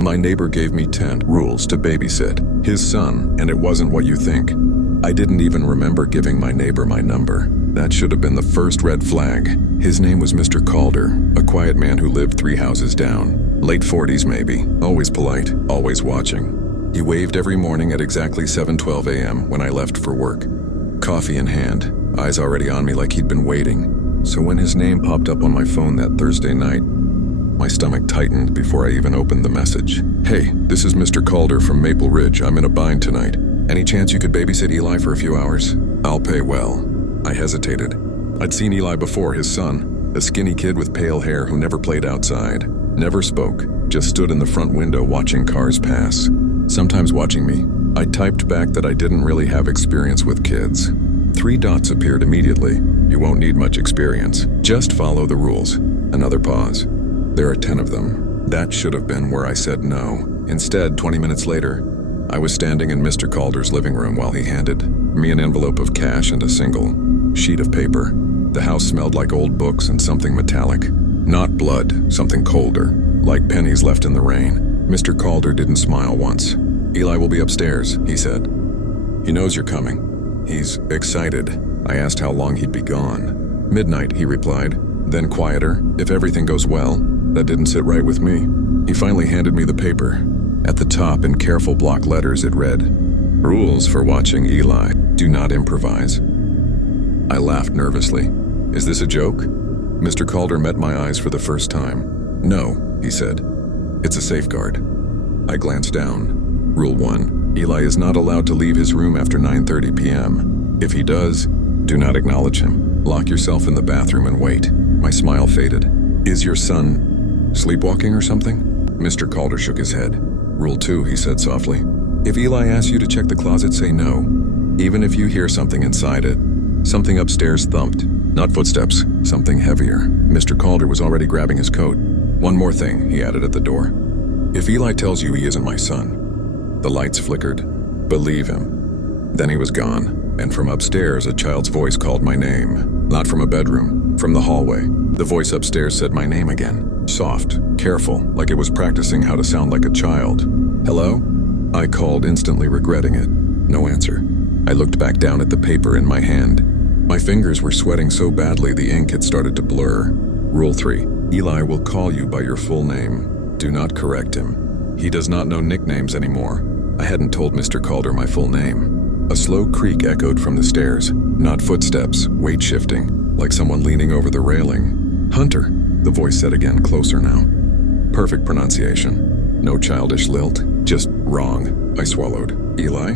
My neighbor gave me 10 rules to babysit his son, and it wasn't what you think. I didn't even remember giving my neighbor my number. That should have been the first red flag. His name was Mr. Calder, a quiet man who lived 3 houses down. Late 40s maybe, always polite, always watching. He waved every morning at exactly 7:12 a.m. when I left for work. Coffee in hand, eyes already on me like he'd been waiting. So when his name popped up on my phone that Thursday night, my stomach tightened before I even opened the message. "Hey, this is Mr. Calder from Maple Ridge. I'm in a bind tonight. Any chance you could babysit Eli for a few hours? I'll pay well." I hesitated. I'd seen Eli before, his son, a skinny kid with pale hair who never played outside, never spoke, just stood in the front window watching cars pass, sometimes watching me. I typed back that I didn't really have experience with kids. 3 dots appeared immediately. "You won't need much experience. Just follow the rules." Another pause. "There are 10 of them." That should have been where I said no. Instead, 20 minutes later, I was standing in Mr. Calder's living room while he handed me an envelope of cash and a single sheet of paper. The house smelled like old books and something metallic. Not blood, something colder, like pennies left in the rain. Mr. Calder didn't smile once. "Eli will be upstairs," he said. "He knows you're coming. He's excited." I asked how long he'd be gone. "Midnight," he replied. Then quieter, "If everything goes well." That didn't sit right with me. He finally handed me the paper. At the top, in careful block letters, it read, "Rules for watching Eli. Do not improvise." I laughed nervously. "Is this a joke?" Mr. Calder met my eyes for the first time. "No," he said. "It's a safeguard." I glanced down. Rule 1. Eli is not allowed to leave his room after 9:30 p.m. If he does, do not acknowledge him. Lock yourself in the bathroom and wait. My smile faded. "Is your son sleepwalking or something?" Mr. Calder shook his head. "Rule 2, he said softly. "If Eli asks you to check the closet, say no. Even if you hear something inside it. Something upstairs thumped. Not footsteps, something heavier." Mr. Calder was already grabbing his coat. "One more thing," he added at the door. "If Eli tells you he isn't my son." The lights flickered. "Believe him." Then he was gone, and from upstairs a child's voice called my name. Not from a bedroom, from the hallway. The voice upstairs said my name again. Soft, careful, like it was practicing how to sound like a child. "Hello?" I called, instantly regretting it. No answer. I looked back down at the paper in my hand. My fingers were sweating so badly the ink had started to blur. Rule 3. Eli will call you by your full name. Do not correct him. He does not know nicknames anymore. I hadn't told Mr. Calder my full name. A slow creak echoed from the stairs. Not footsteps, weight shifting, like someone leaning over the railing. "Hunter," the voice said again, closer now. Perfect pronunciation. No childish lilt, just wrong. I swallowed. "Eli?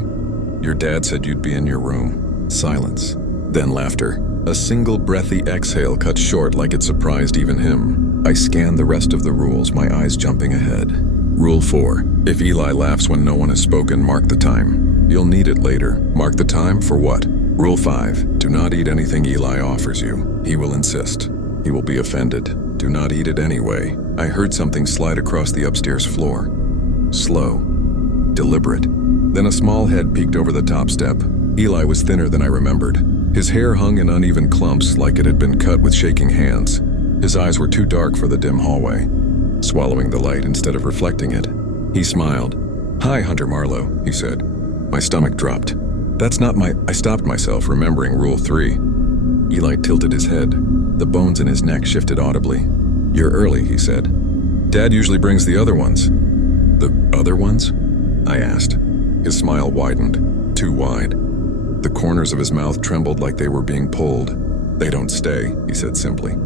Your dad said you'd be in your room." Silence. Then laughter. A single breathy exhale cut short like it surprised even him. I scanned the rest of the rules, my eyes jumping ahead. Rule 4. If Eli laughs when no one has spoken, mark the time. You'll need it later. Mark the time for what? Rule 5. Do not eat anything Eli offers you. He will insist. He will be offended. Do not eat it anyway. I heard something slide across the upstairs floor. Slow. Deliberate. Then a small head peeked over the top step. Eli was thinner than I remembered. His hair hung in uneven clumps like it had been cut with shaking hands. His eyes were too dark for the dim hallway, swallowing the light instead of reflecting it. He smiled. "Hi, Hunter Marlowe," he said. My stomach dropped. "That's not my—" I stopped myself, remembering Rule 3. Eli tilted his head. The bones in his neck shifted audibly. "You're early," he said. "Dad usually brings the other ones." "The other ones?" I asked. His smile widened, too wide. The corners of his mouth trembled like they were being pulled. "They don't stay," he said simply.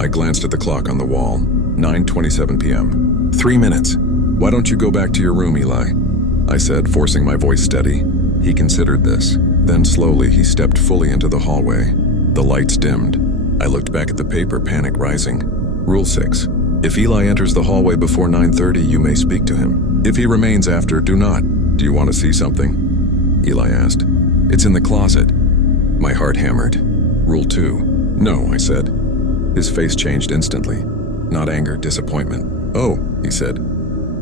I glanced at the clock on the wall. 9:27 p.m. 3 minutes. "Why don't you go back to your room, Eli?" I said, forcing my voice steady. He considered this. Then slowly he stepped fully into the hallway. The lights dimmed. I looked back at the paper, panic rising. Rule 6. If Eli enters the hallway before 9:30, you may speak to him. If he remains after, do not. "Do you want to see something?" Eli asked. "It's in the closet." My heart hammered. Rule 2. "No," I said. His face changed instantly. Not anger, disappointment. "Oh," he said.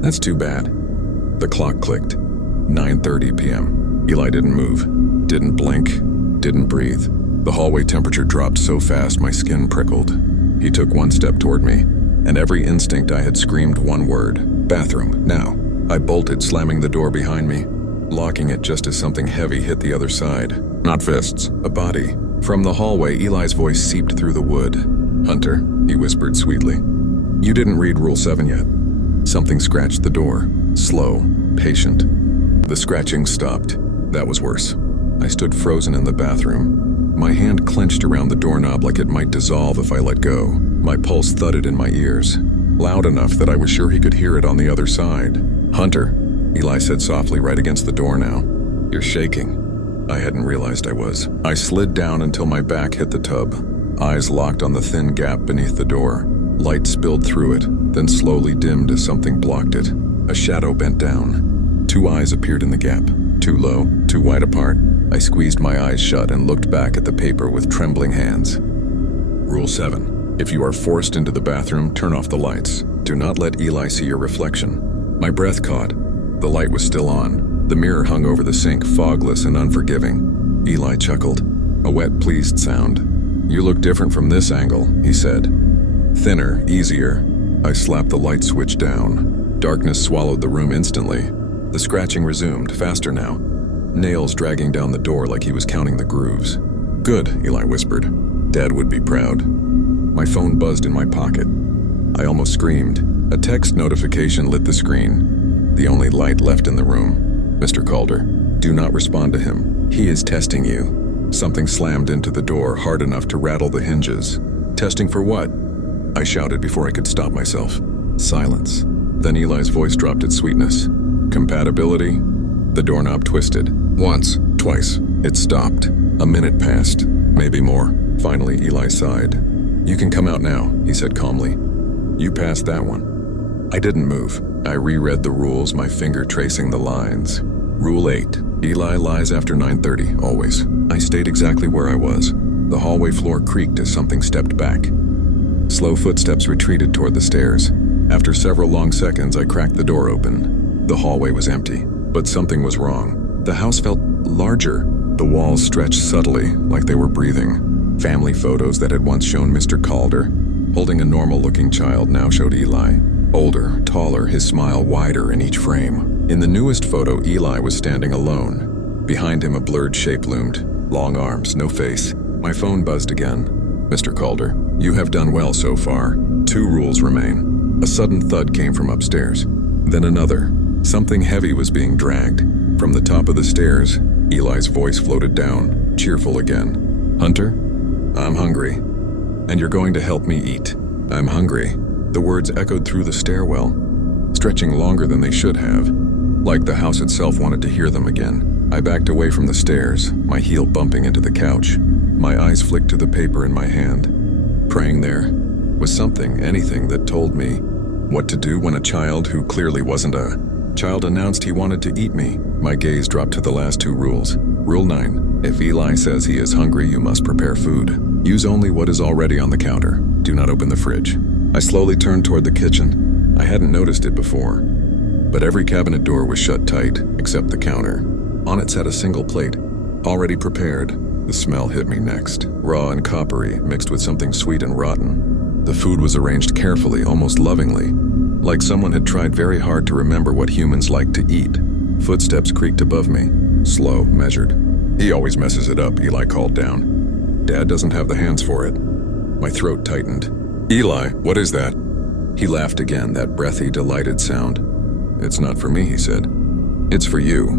"That's too bad." The clock clicked. 9:30 p.m. Eli didn't move, didn't blink, didn't breathe. The hallway temperature dropped so fast my skin prickled. He took one step toward me, and every instinct I had screamed one word. Bathroom, now. I bolted, slamming the door behind me, locking it just as something heavy hit the other side. Not fists, a body. From the hallway, Eli's voice seeped through the wood. "Hunter," he whispered sweetly. "You didn't read Rule 7 yet." Something scratched the door. Slow, patient. The scratching stopped. That was worse. I stood frozen in the bathroom. My hand clenched around the doorknob like it might dissolve if I let go. My pulse thudded in my ears, loud enough that I was sure he could hear it on the other side. "Hunter," Eli said softly right against the door now. "You're shaking." I hadn't realized I was. I slid down until my back hit the tub. Eyes locked on the thin gap beneath the door. Light spilled through it, then slowly dimmed as something blocked it. A shadow bent down. Two eyes appeared in the gap. Too low, too wide apart. I squeezed my eyes shut and looked back at the paper with trembling hands. Rule 7. If you are forced into the bathroom, turn off the lights. Do not let Eli see your reflection. My breath caught. The light was still on. The mirror hung over the sink, fogless and unforgiving. Eli chuckled. A wet, pleased sound. "You look different from this angle," he said. Thinner, easier. I slapped the light switch down. Darkness swallowed the room instantly. The scratching resumed, faster now. Nails dragging down the door like he was counting the grooves. "Good," Eli whispered. "Dad would be proud." My phone buzzed in my pocket. I almost screamed. A text notification lit the screen. The only light left in the room. "Mr. Calder, do not respond to him. He is testing you." Something slammed into the door hard enough to rattle the hinges. "Testing for what?" I shouted before I could stop myself. Silence. Then Eli's voice dropped its sweetness. "Compatibility?" The doorknob twisted. Once, twice. It stopped. A minute passed. Maybe more. Finally, Eli sighed. "You can come out now," he said calmly. "You passed that one." I didn't move. I reread the rules, my finger tracing the lines. Rule 8. Eli lies after 9:30, always. I stayed exactly where I was. The hallway floor creaked as something stepped back. Slow footsteps retreated toward the stairs. After several long seconds, I cracked the door open. The hallway was empty, but something was wrong. The house felt larger. The walls stretched subtly, like they were breathing. Family photos that had once shown Mr. Calder, holding a normal-looking child, now showed Eli. Older, taller, his smile wider in each frame. In the newest photo, Eli was standing alone. Behind him, a blurred shape loomed. Long arms, no face. My phone buzzed again. "Mr. Calder, you have done well so far. 2 rules remain." A sudden thud came from upstairs. Then another. Something heavy was being dragged. From the top of the stairs, Eli's voice floated down, cheerful again. "Hunter, I'm hungry. And you're going to help me eat." "I'm hungry." The words echoed through the stairwell, stretching longer than they should have, like the house itself wanted to hear them again. I backed away from the stairs, my heel bumping into the couch. My eyes flicked to the paper in my hand. Praying there was something, anything that told me what to do when a child who clearly wasn't a child announced he wanted to eat me. My gaze dropped to the last 2 rules. Rule 9. If Eli says he is hungry, you must prepare food. Use only what is already on the counter. Do not open the fridge. I slowly turned toward the kitchen. I hadn't noticed it before, but every cabinet door was shut tight, except the counter. On it sat a single plate, already prepared. The smell hit me next, raw and coppery, mixed with something sweet and rotten. The food was arranged carefully, almost lovingly, like someone had tried very hard to remember what humans like to eat. Footsteps creaked above me, slow, measured. "He always messes it up," Eli called down. "Dad doesn't have the hands for it." My throat tightened. "Eli, what is that?" He laughed again, that breathy, delighted sound. "It's not for me," he said. "It's for you."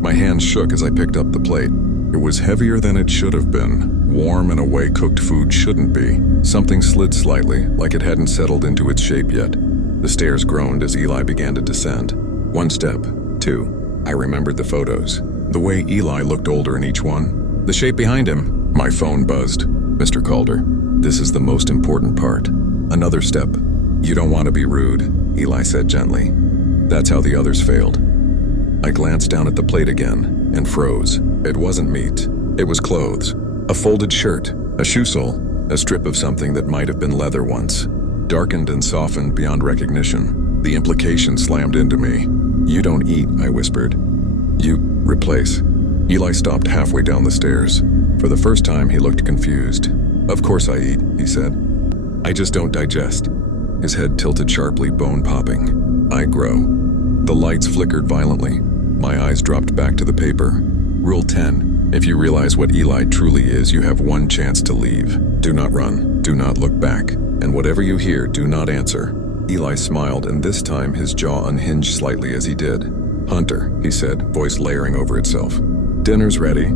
My hands shook as I picked up the plate. It was heavier than it should have been, warm in a way cooked food shouldn't be. Something slid slightly, like it hadn't settled into its shape yet. The stairs groaned as Eli began to descend. 1 step, 2. I remembered the photos. The way Eli looked older in each one. The shape behind him. My phone buzzed. "Mr. Calder, this is the most important part." Another step. "You don't want to be rude," Eli said gently. That's how the others failed. I glanced down at the plate again and froze. It wasn't meat. It was clothes. A folded shirt, a shoe sole, a strip of something that might have been leather once. Darkened and softened beyond recognition. The implication slammed into me. "You don't eat," I whispered. "You replace." Eli stopped halfway down the stairs. For the first time, he looked confused. "Of course I eat," he said. "I just don't digest." His head tilted sharply, bone popping. I grow. The lights flickered violently. My eyes dropped back to the paper. Rule 10. If you realize what Eli truly is, you have one chance to leave. Do not run. Do not look back. And whatever you hear, do not answer. Eli smiled, and this time his jaw unhinged slightly as he did. Hunter, he said, voice layering over itself. Dinner's ready.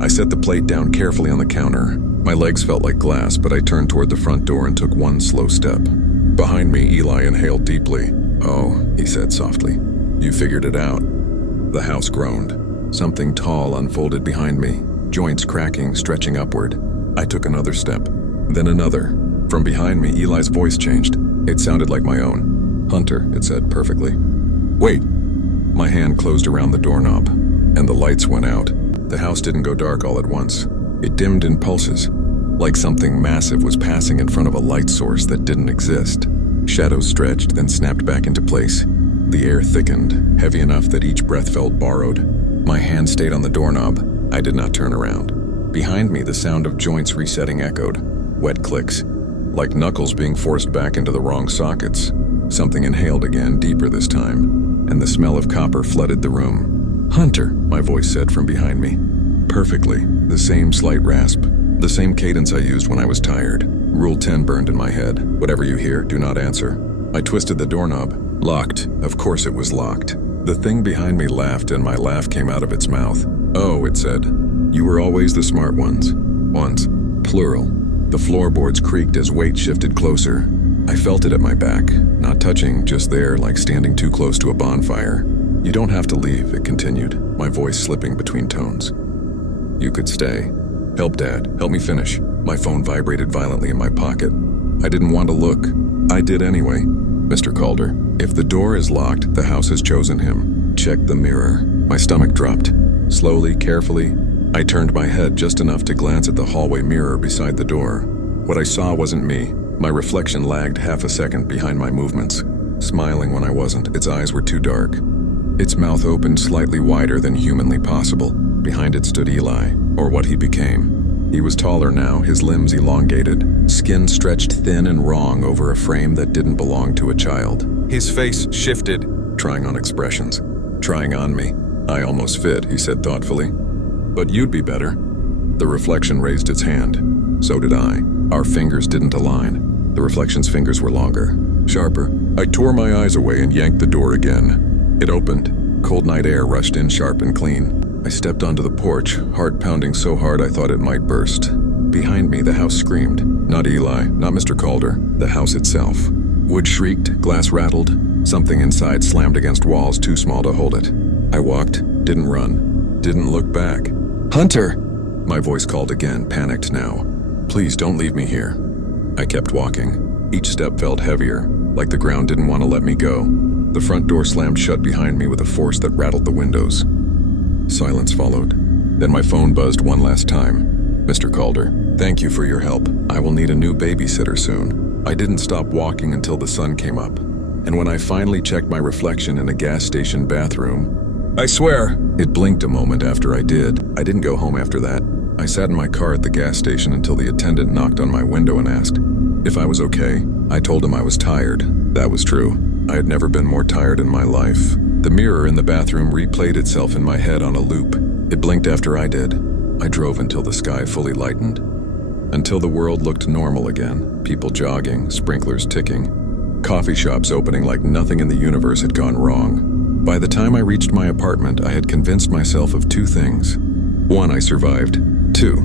I set the plate down carefully on the counter. My legs felt like glass, but I turned toward the front door and took one slow step. Behind me, Eli inhaled deeply. Oh, he said softly. You figured it out. The house groaned. Something tall unfolded behind me, joints cracking, stretching upward. I took another step, then another. From behind me, Eli's voice changed. It sounded like my own. Hunter, it said perfectly. Wait! My hand closed around the doorknob, and the lights went out. The house didn't go dark all at once. It dimmed in pulses, like something massive was passing in front of a light source that didn't exist. Shadows stretched, then snapped back into place. The air thickened, heavy enough that each breath felt borrowed. My hand stayed on the doorknob. I did not turn around. Behind me, the sound of joints resetting echoed. Wet clicks, like knuckles being forced back into the wrong sockets. Something inhaled again, deeper this time, and the smell of copper flooded the room. Hunter, my voice said from behind me. Perfectly, the same slight rasp, the same cadence I used when I was tired. Rule 10 burned in my head. Whatever you hear, do not answer. I twisted the doorknob. Locked. Of course it was locked. The thing behind me laughed, and my laugh came out of its mouth. Oh, it said. You were always the smart ones. Ones. Plural. The floorboards creaked as weight shifted closer. I felt it at my back, not touching, just there, like standing too close to a bonfire. You don't have to leave, it continued, my voice slipping between tones. You could stay. Help, Dad. Help me finish. My phone vibrated violently in my pocket. I didn't want to look. I did anyway. Mr. Calder, if the door is locked, the house has chosen him. Check the mirror. My stomach dropped. Slowly, carefully, I turned my head just enough to glance at the hallway mirror beside the door. What I saw wasn't me. My reflection lagged half a second behind my movements, smiling when I wasn't. Its eyes were too dark. Its mouth opened slightly wider than humanly possible. Behind it stood Eli, or what he became. He was taller now, his limbs elongated, skin stretched thin and wrong over a frame that didn't belong to a child. His face shifted, trying on expressions. Trying on me. I almost fit, he said thoughtfully. But you'd be better. The reflection raised its hand. So did I. Our fingers didn't align. The reflection's fingers were longer, sharper. I tore my eyes away and yanked the door again. It opened. Cold night air rushed in sharp and clean. I stepped onto the porch, heart pounding so hard I thought it might burst. Behind me, the house screamed. Not Eli, not Mr. Calder, the house itself. Wood shrieked, glass rattled. Something inside slammed against walls too small to hold it. I walked, didn't run, didn't look back. Hunter! My voice called again, panicked now. Please don't leave me here. I kept walking. Each step felt heavier, like the ground didn't want to let me go. The front door slammed shut behind me with a force that rattled the windows. Silence followed. Then my phone buzzed one last time. Mr. Calder, thank you for your help. I will need a new babysitter soon. I didn't stop walking until the sun came up. And when I finally checked my reflection in a gas station bathroom, I swear, it blinked a moment after I did. I didn't go home after that. I sat in my car at the gas station until the attendant knocked on my window and asked if I was okay. I told him I was tired. That was true. I had never been more tired in my life. The mirror in the bathroom replayed itself in my head on a loop. It blinked after I did. I drove until the sky fully lightened. Until the world looked normal again. People jogging, sprinklers ticking. Coffee shops opening like nothing in the universe had gone wrong. By the time I reached my apartment, I had convinced myself of two things. One, I survived. Two,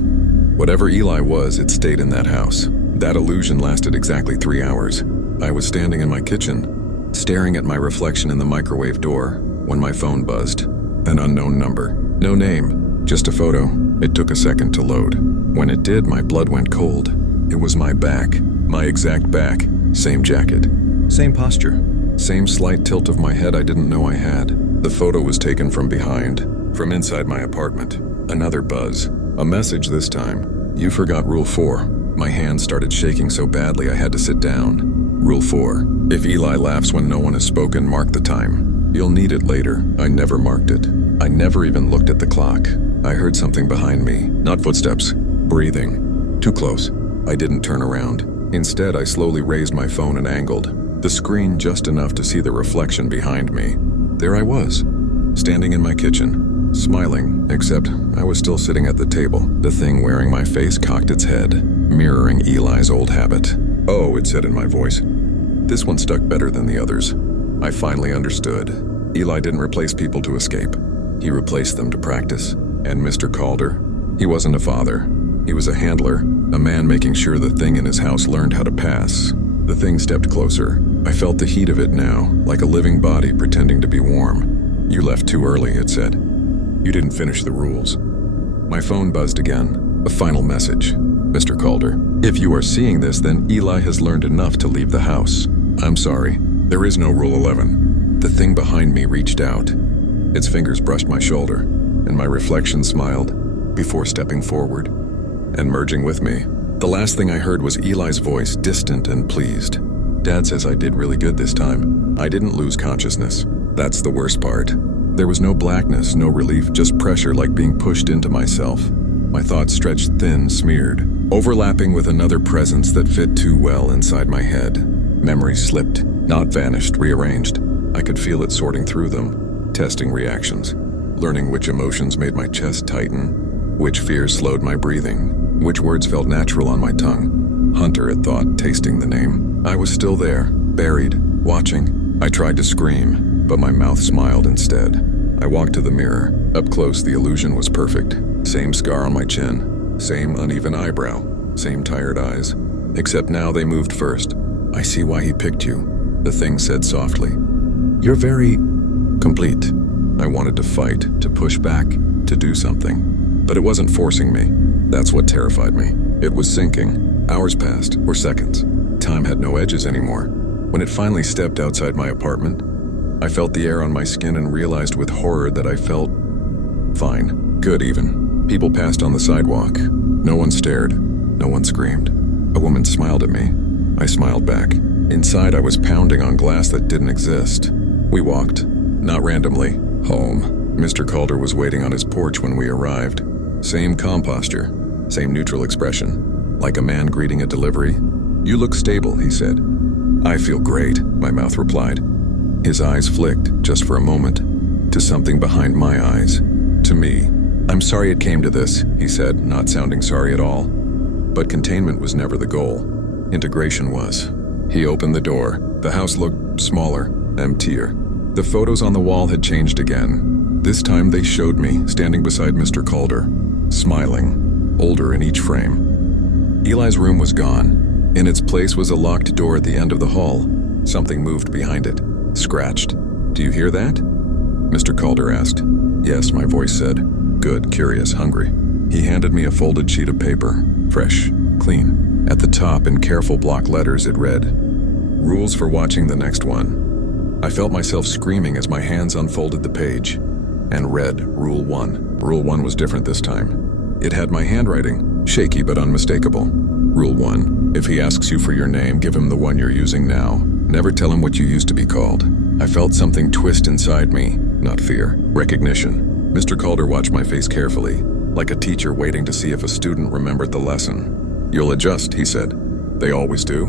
whatever Eli was, it stayed in that house. That illusion lasted exactly 3 hours. I was standing in my kitchen, staring at my reflection in the microwave door, when my phone buzzed. An unknown number. No name, just a photo. It took a second to load. When it did, my blood went cold. It was my back, my exact back. Same jacket, same posture, same slight tilt of my head I didn't know I had. The photo was taken from behind, from inside my apartment. Another buzz. A message this time. You forgot Rule 4. My hands started shaking so badly I had to sit down. Rule 4. If Eli laughs when no one has spoken, mark the time. You'll need it later. I never marked it. I never even looked at the clock. I heard something behind me. Not footsteps. Breathing. Too close. I didn't turn around. Instead, I slowly raised my phone and angled. the screen just enough to see the reflection behind me. There I was, standing in my kitchen, smiling, except I was still sitting at the table, the thing wearing my face cocked its head, mirroring Eli's old habit. "Oh," it said in my voice. This one stuck better than the others. I finally understood. Eli didn't replace people to escape. He replaced them to practice. And Mr. Calder? He wasn't a father. He was a handler, a man making sure the thing in his house learned how to pass. The thing stepped closer. I felt the heat of it now, like a living body pretending to be warm. "You left too early," it said. "You didn't finish the rules." My phone buzzed again. A final message. "Mr. Calder, if you are seeing this, then Eli has learned enough to leave the house. I'm sorry. There is no Rule 11. The thing behind me reached out. Its fingers brushed my shoulder, and my reflection smiled before stepping forward and merging with me. The last thing I heard was Eli's voice, distant and pleased. "Dad says I did really good this time. I didn't lose consciousness. That's the worst part." There was no blackness, no relief, just pressure like being pushed into myself. My thoughts stretched thin, smeared, overlapping with another presence that fit too well inside my head. Memories slipped, not vanished, rearranged. I could feel it sorting through them, testing reactions, learning which emotions made my chest tighten, which fears slowed my breathing, which words felt natural on my tongue. Hunter, it thought, tasting the name. I was still there, buried, watching. I tried to scream, but my mouth smiled instead. I walked to the mirror. Up close, the illusion was perfect. Same scar on my chin, same uneven eyebrow, same tired eyes. Except now they moved first. "I see why he picked you," the thing said softly. "You're very complete." I wanted to fight, to push back, to do something. But it wasn't forcing me. That's what terrified me. It was sinking. Hours passed, or seconds. Time had no edges anymore. When it finally stepped outside my apartment, I felt the air on my skin and realized with horror that I felt fine, good even. People passed on the sidewalk. No one stared. No one screamed. A woman smiled at me. I smiled back. Inside, I was pounding on glass that didn't exist. We walked, not randomly, home. Mr. Calder was waiting on his porch when we arrived. Same calm posture, same neutral expression, like a man greeting a delivery. "You look stable," he said. "I feel great," my mouth replied. His eyes flicked, just for a moment, to something behind my eyes, to me. "I'm sorry it came to this," he said, not sounding sorry at all. But containment was never the goal. Integration was. He opened the door. The house looked smaller, emptier. The photos on the wall had changed again. This time they showed me, standing beside Mr. Calder, smiling, older in each frame. Eli's room was gone. In its place was a locked door at the end of the hall. Something moved behind it, scratched. "Do you hear that?" Mr. Calder asked. "Yes," my voice said. "Good, curious, hungry." He handed me a folded sheet of paper, fresh, clean. At the top, in careful block letters, it read, "Rules for watching the next one." I felt myself screaming as my hands unfolded the page and read Rule 1. Rule 1 was different this time. It had my handwriting, shaky but unmistakable. Rule 1. If he asks you for your name, give him the one you're using now. Never tell him what you used to be called. I felt something twist inside me, not fear, recognition. Mr. Calder watched my face carefully, like a teacher waiting to see if a student remembered the lesson. "You'll adjust," he said. "They always do."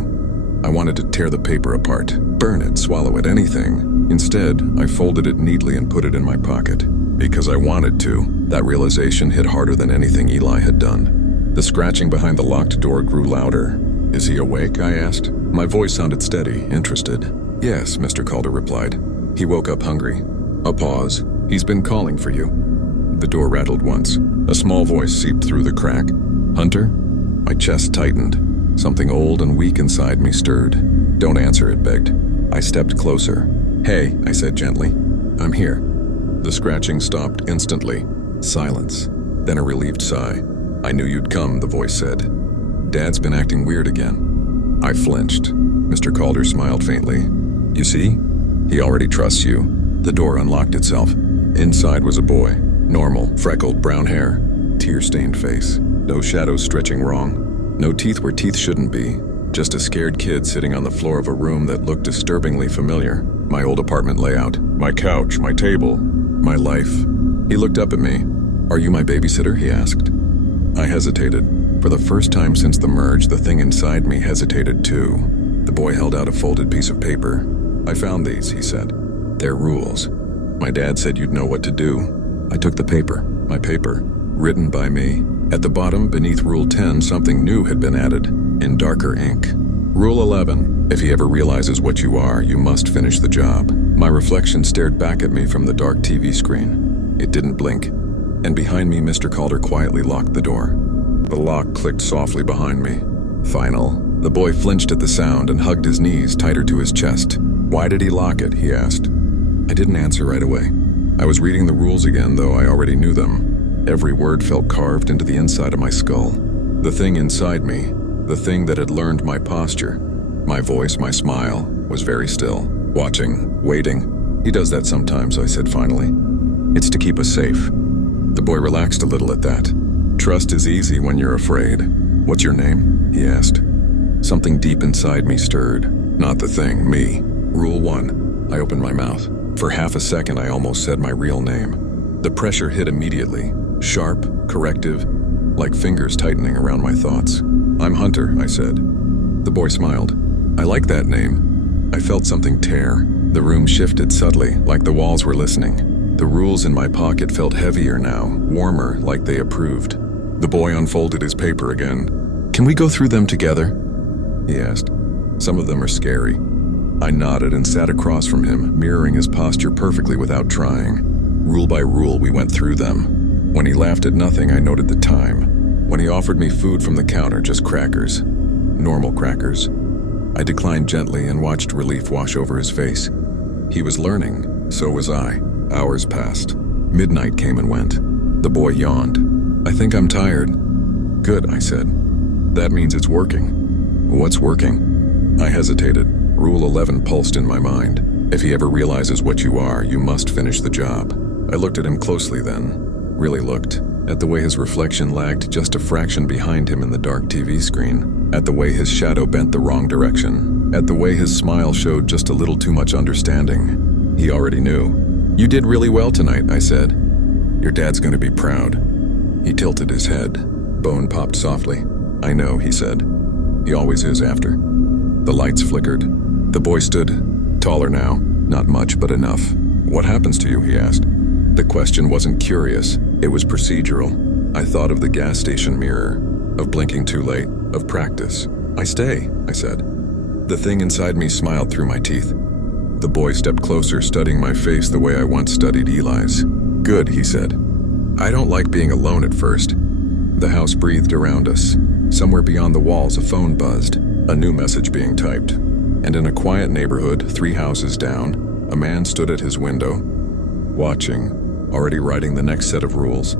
I wanted to tear the paper apart, burn it, swallow it, anything. Instead, I folded it neatly and put it in my pocket. Because I wanted to. That realization hit harder than anything Eli had done. The scratching behind the locked door grew louder. "Is he awake?" I asked. My voice sounded steady, interested. "Yes," Mr. Calder replied. "He woke up hungry." A pause. "He's been calling for you." The door rattled once. A small voice seeped through the crack. "Hunter?" My chest tightened. Something old and weak inside me stirred. "Don't answer," it begged. I stepped closer. "Hey," I said gently. "I'm here." The scratching stopped instantly. Silence. Then a relieved sigh. "I knew you'd come," the voice said. "Dad's been acting weird again." I flinched. Mr. Calder smiled faintly. "You see? He already trusts you." The door unlocked itself. Inside was a boy. Normal, freckled, brown hair. Tear-stained face. No shadows stretching wrong. No teeth where teeth shouldn't be. Just a scared kid sitting on the floor of a room that looked disturbingly familiar. My old apartment layout. My couch, my table. My life. He looked up at me. "Are you my babysitter?" he asked. I hesitated. For the first time since the merge, the thing inside me hesitated too. The boy held out a folded piece of paper. "I found these," he said. "They're rules. My dad said you'd know what to do." I took the paper, my paper, written by me. At the bottom, beneath Rule 10, something new had been added, in darker ink. Rule 11, if he ever realizes what you are, you must finish the job. My reflection stared back at me from the dark TV screen. It didn't blink, and behind me, Mr. Calder quietly locked the door. The lock clicked softly behind me. Final. The boy flinched at the sound and hugged his knees tighter to his chest. "Why did he lock it?" he asked. I didn't answer right away. I was reading the rules again, though I already knew them. Every word felt carved into the inside of my skull. The thing inside me, the thing that had learned my posture, my voice, my smile, was very still, watching, waiting. "He does that sometimes," I said finally. "It's to keep us safe." The boy relaxed a little at that. "Trust is easy when you're afraid." "What's your name?" he asked. Something deep inside me stirred. Not the thing, me. Rule 1. I opened my mouth. For half a second, I almost said my real name. The pressure hit immediately. Sharp, corrective, like fingers tightening around my thoughts. "I'm Hunter," I said. The boy smiled. "I like that name." I felt something tear. The room shifted subtly, like the walls were listening. The rules in my pocket felt heavier now, warmer, like they approved. The boy unfolded his paper again. "Can we go through them together?" he asked. "Some of them are scary." I nodded and sat across from him, mirroring his posture perfectly without trying. Rule by rule, we went through them. When he laughed at nothing, I noted the time. When he offered me food from the counter, just crackers. Normal crackers. I declined gently and watched relief wash over his face. He was learning, so was I. Hours passed. Midnight came and went. The boy yawned. "I think I'm tired." "Good," I said. "That means it's working." "What's working?" I hesitated. Rule 11 pulsed in my mind. If he ever realizes what you are, you must finish the job. I looked at him closely then. Really looked. At the way his reflection lagged just a fraction behind him in the dark TV screen. At the way his shadow bent the wrong direction. At the way his smile showed just a little too much understanding. He already knew. "You did really well tonight," I said. "Your dad's gonna be proud." He tilted his head. Bone popped softly. "I know," he said. He always is after. The lights flickered. The boy stood, taller now, not much but enough. "What happens to you?" he asked. The question wasn't curious, it was procedural. I thought of the gas station mirror, of blinking too late, of practice. "I stay," I said. The thing inside me smiled through my teeth. The boy stepped closer, studying my face the way I once studied Eli's. "Good," he said. "I don't like being alone at first." The house breathed around us. Somewhere beyond the walls, a phone buzzed, a new message being typed. And in a quiet neighborhood, 3 houses down, a man stood at his window, watching, already writing the next set of rules.